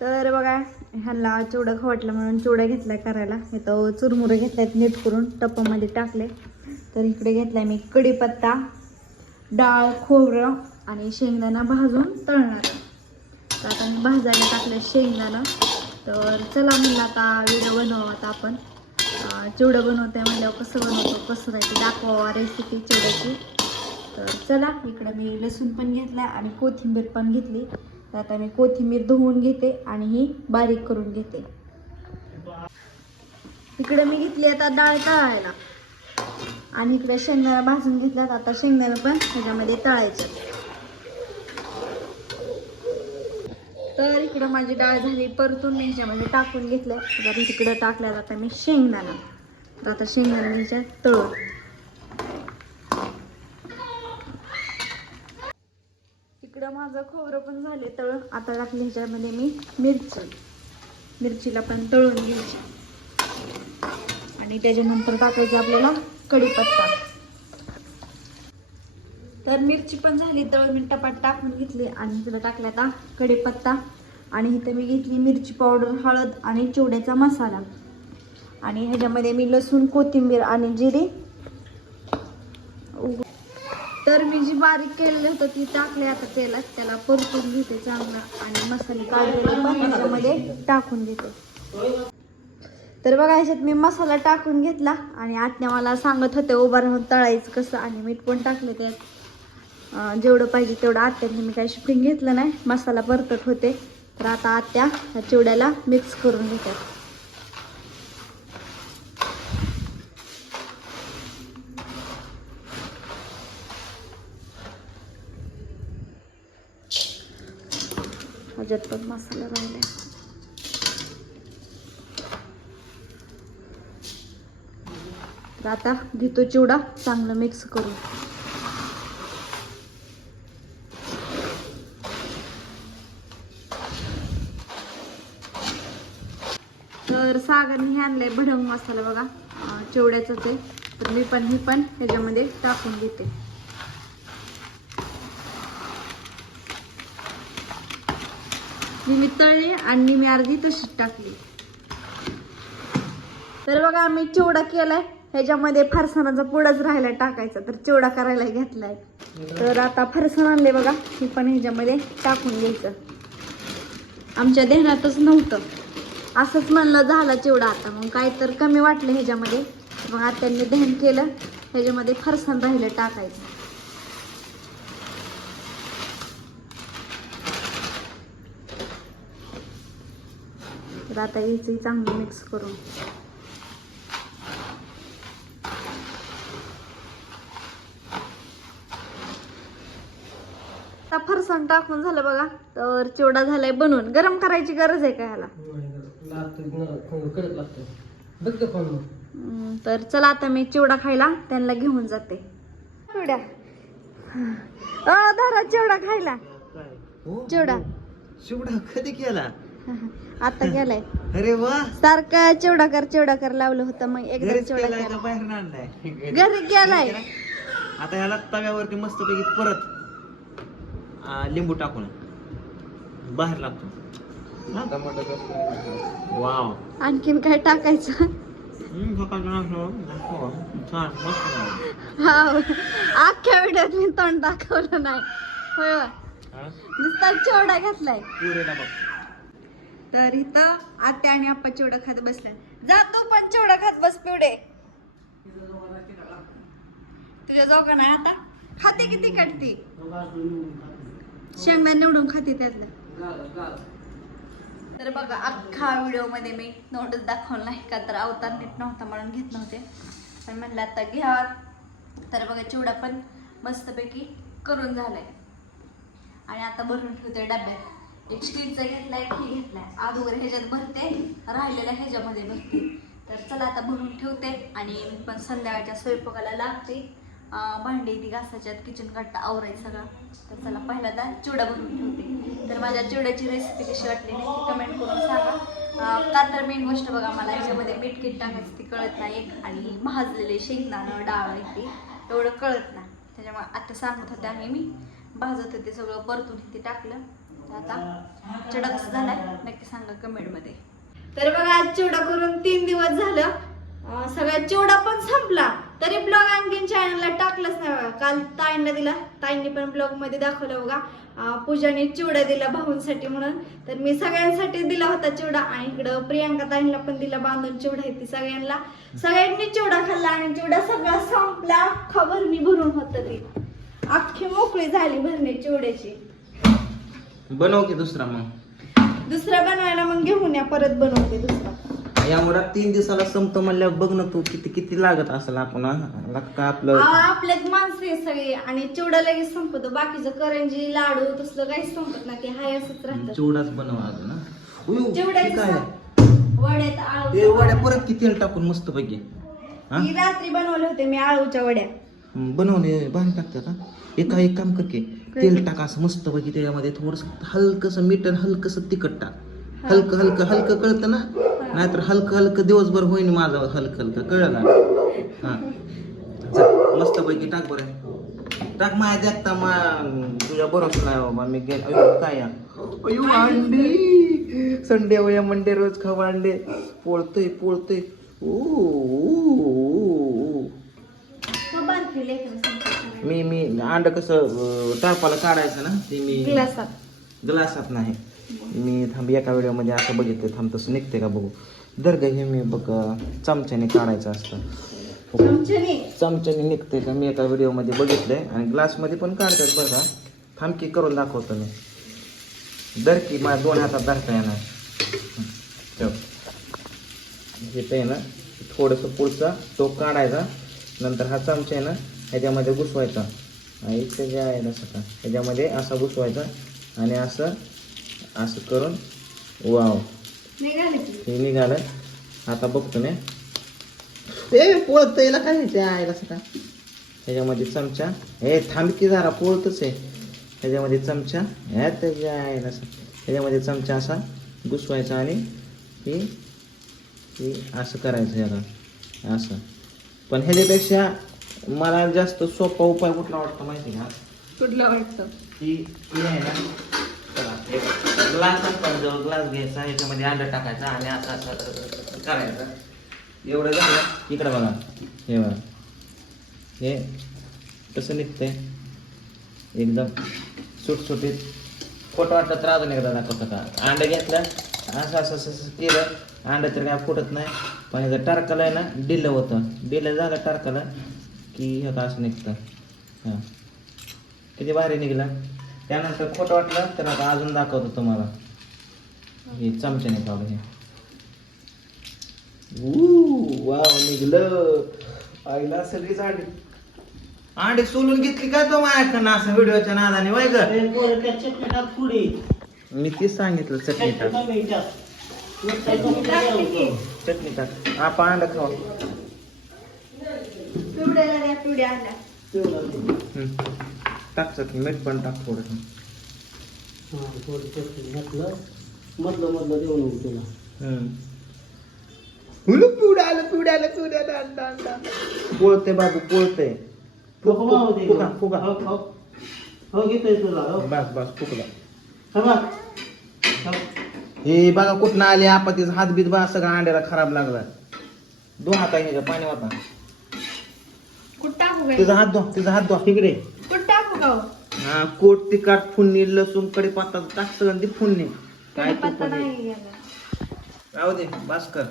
तर बघा ह्याला चिवडा खवटला म्हणून चिवडा घेतलाय करायला. हे इथं चुरमुरं घेतल्यात नीट करून टप्पामध्ये टाकले. तर इकडे घेतलाय मी कढीपत्ता डाळ खोबरं आणि शेंगदाणा भाजून तळणार. तर आता मी भाजायला टाकलं शेंगदाणा. तर चला म्हणलं आता व्हिडिओ बनवावं आता आपण. चिवडं चिवडं बनवते म्हणल्यावर कसं बनवतो कसं नाही ते रेसिपी चिवड्याची. तर चला इकडं मी लसूण पण घेतला आणि कोथिंबीर पण घेतली. तर आता मी कोथिंबीर धुवून घेते आणि ही बारीक करून घेते. इकडे मी घेतली आता डाळ तळायला. आणि इकडे शेंगदाणा भाजून घेतल्यात आता शेंगदाणा पण ह्याच्यामध्ये तळायचं. तर इकडं माझी डाळ झाली परतून मी ह्याच्यामध्ये टाकून घेतलं आता तिकडं टाकल्यात आता मी शेंगदाणा. तर आता शेंगदाणा तळ तळून इकडं माझं खोबरं पण झाले तळून आता टाकले ह्याच्यामध्ये मी मिरची. मिरचीला पण तळून घ्यायची. आणि त्याच्यानंतर टाकायचं आपल्याला कढीपत्ता. तर मिरची पण झाली तळून मी टपाट टाकून घेतली आणि तिला टाकला आता कढीपत्ता. आणि इथं मी घेतली मिरची पावडर हळद आणि चिवड्याचा मसाला. आणि ह्याच्यामध्ये मी लसूण कोथिंबीर आणि जिरे तर मी जी बारीक केलेलं होतं ती टाकली आता तेलात त्याला परतून घेते चांगलं आणि मसाले काढलेले पण टाकून देते. तर बघा ह्याच्यात मी मसाला टाकून घेतला आणि आत्या मला सांगत होते उभा राहून तळायचं कसं? आणि मीठ पण टाकले त्यात. जेवढं पाहिजे तेवढं आत्याने मी काही शिफ्टिंग घेतलं नाही. मसाला परतत होते. तर आता आत्या ह्या चिवड्याला मिक्स करून घेतात. ह्याच्यात पण मसाला राहिला तर आता घेतो चिवडा चांगलं मिक्स करून. तर सागरने हे आणलंय भडंग मसाला बघा अं, चिवड्याचंच आहे. तर मी पण ही पण ह्याच्यामध्ये टाकून घेते. मी मी तळली आणि मी अर्धी तशीच टाकली. तर बघा आम्ही चिवडा केलाय. ह्याच्यामध्ये फरसाणाचा पुडाच राहिला टाकायचा. तर चिवडा करायला घेतलाय. तर आता फरसाण आणले बघा. हे पण ह्याच्यामध्ये टाकून घ्यायचं. आमच्या ध्यानातच नव्हतं. असंच म्हणलं झाला चिवडा आता. मग काय तर कमी वाटलं ह्याच्यामध्ये. मग आत्यांनी ध्यान केलं. ह्याच्यामध्ये फरसाण राहिलं टाकायचं. तर आता यायचं चांगलं मिक्स करून. आता फरसाण टाकून झालं बघा. तर चिवडा झालाय बनवून. गरम करायची गरज आहे का ह्याला? तर चला आता मी चिवडा खायला त्यांना घेऊन जाते. चिवडा. अ धरा चिवडा खायला. चिवडा कधी केला? आता गेलाय. अरे वा. सारखं चिवडा कर चिवडा कर लावलं होतं मग एकदा घरीच चिवडा केलाय का केला बाहेर आणलाय? घरी गेलाय आता ह्याला तव्यावरती मस्तपैकी परत आ, लिंबू टाकून बाहेर लागतो. वाव. आणखीन काय टाकायचं? हम्म, सकाळचं नाश्ता. हो, छान मस्त झालं. हा अख्ख्या व्हिडिओत मी तोंड दाखवलं नाही. होय. हा? नुसता चिवडा घेतलाय. पुरेला बघ. तर इथं आत्या आणि आप्पा चिवडा खात बसल्या जा तू पण चिवडा खात बस पिवडे. तुझ्या जोगा नाही आता? खाते किती काढते शेंगदा निवडून खाते त्यातलं. तर बघा अख्खा व्हिडिओमध्ये मी नोटच दाखवलं नाही का तर अवतार नीट नव्हता म्हणून घेत नव्हते. पण म्हणलं आता घ्या. तर बघा चिवडा पण मस्तपैकी करून झालाय. आणि आता भरून ठेवते डब्यात. एक स्टीलचा घेतलाय एक हे घेतलाय. अगोदर ह्याच्यात भरते राहिलेल्या ह्याच्यामध्ये भरते. तर चला आता भरून ठेवते आणि मी पण संध्याकाळच्या स्वयंपाकाला लागते. भांडी ती घासाच्यात किचन कट्टा आवराय सगळा. तर चला पहिल्यांदा चिवडा भरून ठेवते. तर माझ्या चिवड्याची रेसिपी कशी वाटली नक्की कमेंट करून सांगा. का तर मेन गोष्ट बघा मला ह्याच्यामध्ये मीठ किट टाकायचं ती कळत नाही एक. आणि भाजलेले शेंगदाणं डाळ आहे ती. एवढं कळत नाही. त्याच्यामुळे आता सांगत होते आणि मी. भाजत होते सगळं परतून ते टाकलं. आता चिवडा कसा झालाय. नक्की सांगा कमेंटमध्ये. तर बघा आज चिवडा करून तीन दिवस झालं. अं, सगळा चिवडा पण संपला. तरी ब्लॉग आणखीन चॅनलला टाकलंच नाही बघा. काल ताईंना दिला. ताईंनी पण ब्लॉगमध्ये दाखवलं बघा. पूजाने चिवडा दिला भाऊंसाठी म्हणून. तर मी सगळ्यांसाठी दिला होता चिवडा. आणि इकडं प्रियांका ताईंना पण दिला बांधून चिवडा येते सगळ्यांना. सगळ्यांनी चिवडा खाल्ला आणि चिवडा सगळा संपला. खबर मी भरून होत ती. अख्खी मोकळी झाली भरणे चिवड्याची. बनव की दुसरा मग. दुसरा बनवायला मग घेऊन या परत बनवते दुसरा. यामुळे तीन दिवसाला संपतो म्हणल्यावर बघ ना तू किती किती लागत असेल आपण हा? लागतं आपलं. अहो, आपल्यात माणसं आहे सगळी आणि चिवडा लगेच संपतो. बाकीचं करंजी लाडू तसलं काहीच संपत नाही. ते हाय असंच राहतं चिवडाच बनव अजून ना उयू, हे काय? ते आळू वड्या परत किती तेल टाकून मस्त पैकी हा? ही रात्री बनवले होते मी आळूच्या वड्या. बनवले भारी टाकतात हा एका एक काम कर की तेल टाक असं मस्त पैकी त्याच्यामध्ये थोडस हलकस मीठ आणि हलकस तिखट टाक. हलकं हलकं हलकं कळतं ना? नाहीतर हलकं हलकं दिवसभर होईन माझं हलकं हलकं. कळलं का हा. मस्त पैकी टाक बरं. टाक माझ्या देखता मा तुझ्या बरोबर नाही बाबा मी अयो काय अयो अंडी. संडे वया मंडे रोज खाऊ अंडे. पोळतोय पोळतोय. ओ, मी मी अंड कसं अं, टारपाला काढायचं ना ते मी ग्लासात. ग्लासात नाही. मी थांब एका व्हिडिओमध्ये असं बघितलं थांब तसं निघते का बघू. दर ग हे मी बघ अं, चमच्याने काढायचं असतं. चमच्याने? चमच्याने निघते का? मी एका व्हिडिओमध्ये बघितलंय आणि ग्लासमध्ये पण काढतात का थांबकी करून दाखवतो मी. दर की माझ्या दोन हातात धरता येणार. हं, ठेव. हे ते आहे ना थोडंसं पुढचा टोक काढायचा. नंतर हा चमचा आहे ना ह्याच्यामध्ये घुसवायचा. आणि इथे जे आहे ना सका ह्याच्यामध्ये असा घुसवायचा आणि असं असं करून वाव. निघाले की. हे निघालं. आता बघतो मी ए पोळत याला काय ते आहे सका ह्याच्यामध्ये चमचा. हे थांब की जरा पोळतच आहे. ह्याच्यामध्ये चमचा. ह्या त्याच्या आहे असं ह्याच्यामध्ये चमचा असा घुसवायचा आणि ही ही असं करायचं ह्याला असं. पण ह्याच्यापेक्षा मला जास्त सोपा उपाय कुठला वाटतो माहिती का? कुठलं वाटतं? ती ही आहे ना चला, एक ग्लास असतात जवळ ग्लास घ्यायचा ह्याच्यामध्ये अंडा टाकायचा आणि असं असं करायचं. एवढं झालं इकडे बघा. हे बघा. हे कसं निघतंय. एकदम सुटसुटीत. फोटो वाटलं तर अजून एकदा दाखवतो का? अंडं घेतलं असं असं असं असं केलं. अंडं तर काय फुटत नाही. पण ह्याचं टारकाला आहे ना डिलं होतं. डिलं झालं टारकाला. की हे का असं निघतं. हां. किती भारी निघला. त्यानंतर खोटं वाटलं तर आता अजून दाखवतो तुम्हाला. हे चमच्याने काढून हे. वाव निघलं. आईला सगळीच अंडी अंडी सोलून घेतली काय तो माझ्याकडनं असं व्हिडिओच्या नादाने वय ग? मी तेच सांगितलं चटणी टाक. की चटणी टाक. आपण अंडा खावा पिवड्याला द्या पिवड्या. टाक चटणी मीठ पण टाक थोडं मधलं मधलं देऊन तुला. हुलू पिवडा आलं पिवडा आलं पिवडा आलं अंडा अंडा पोळते बाबू पोळते. हो, हो. हो घेतोय तुला हो. बस बस फुकला. हा बघ. हो. हे बघा कुठनं आले आपत्तीचा हात बीत बा सगळा अंड्याला खराब लागला. दोन हात आहे ह्याच्या पाणी वाटा कुठं टाकू काय? तिचा हात धुवा तिचा हात धुवा तिकडे कुठं टाकू का हो? हा कोट तिकाट फुडणी लसूण कडीपत्ता टाक सगळं ती फुडणी काय तू पत्ता पण हे. नाही गेला राहू दे बस कर.